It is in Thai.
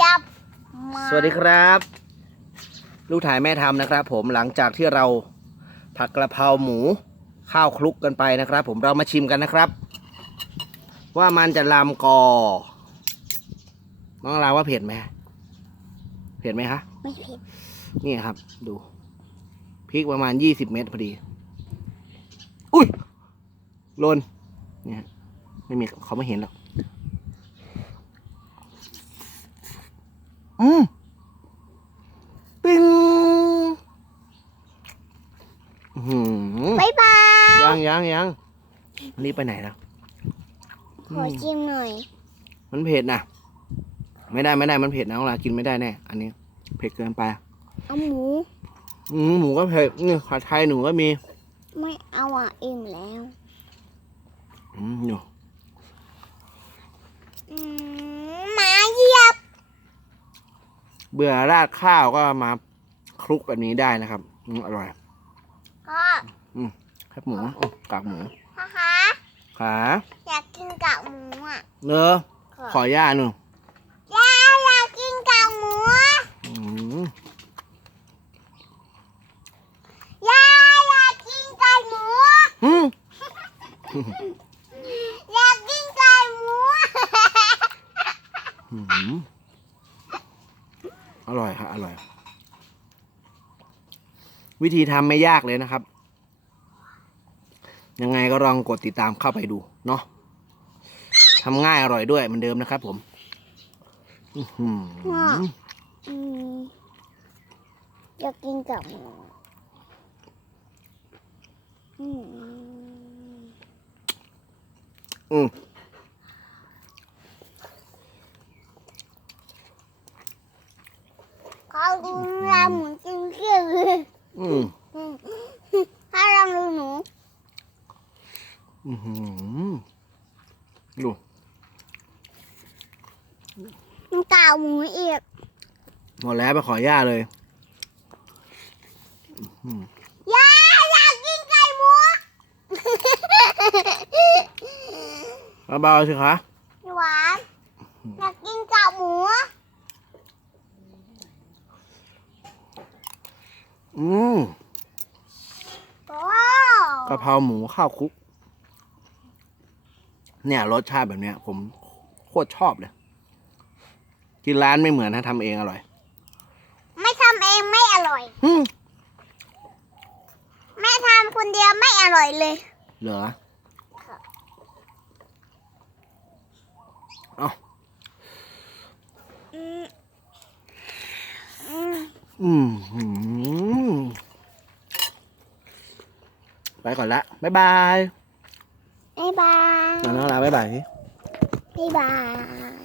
ยับมาสวัสดีครับ ลูกถ่ายแม่ทำนะครับ ผมหลังจากที่เราผัดกระเพราหมูข้าวคลุกกันไปนะครับ ผมเรามาชิมกันนะครับ ว่ามันจะลำกอ น้องลาว่าเผ็ดไหมเผ็ดไหมคะไม่เผ็ดนี่ครับ ดูพริกประมาณยี่สิบเม็ดพอดี อุ้ยหล่นเนี่ยไม่มีเขาไม่เห็นหรอก อืมปิ้งอื้อหือบ๊ายบายยังยังยังอันนี้ไปไหนแล้วขอชิมหน่อย มันเผ็ดนะไม่ได้ไม่ได้มันเผ็ดนะน้องลากินไม่ได้แน่อันนี้ เผ็ดเกินไปเอาหมูอืมหมูก็เผ็ดนี่ผัดไทยหนูก็มี ไม่เอาอะอิ่มแล้ว อืมอยู่ อืมหมาเหยียบ เบื่อราดข้าวก็มาคลุกแบบนี้ได้นะครับอืมอร่อยพ่อครับหมูอ๋อกากหมูพ่อคะขาอยากกินกากหมูอะเนอะขอย่าหนึ่งยายอยากกินกากหมูอืมยายอยากกินกากหมูอืมอยากกินกากหมู อืมอร่อยครับอร่อย วิธีทำไม่ยากเลยนะครับ ยังไงก็ลองกดติดตามเข้าไปดูเนาะทำง่ายอร่อยด้วยเหมือนเดิมนะครับ ผมอื้อหืออืมอยากกินกากหมูอืม อืม เขาดูเราหมูกินเกลี้ยวเลยอืมถ้าเราดูหนูอือหือดูมันกากหมูอีกหมดแล้วไปขอย่าเลยอื้อหือยาอยากกินไก่หมูเบาๆสิคะ หวานอยากกินกากหมู อืมว้าวกะเพราหมูข้าวคลุก เนี่ยรสชาติแบบเนี้ย ผมโคตรชอบเลย กินร้านไม่เหมือนถ้าทำเองอร่อย ไม่ทำเองไม่อร่อยอืมแม่ทำคนเดียวไม่อร่อยเลย เหรอค่ะเอ้าอืม อืมอืมหืมไป ก่อนละบ๊ายบายบ๊ายบายมาน้องลาบ๊ายบายสิบ๊ายบาย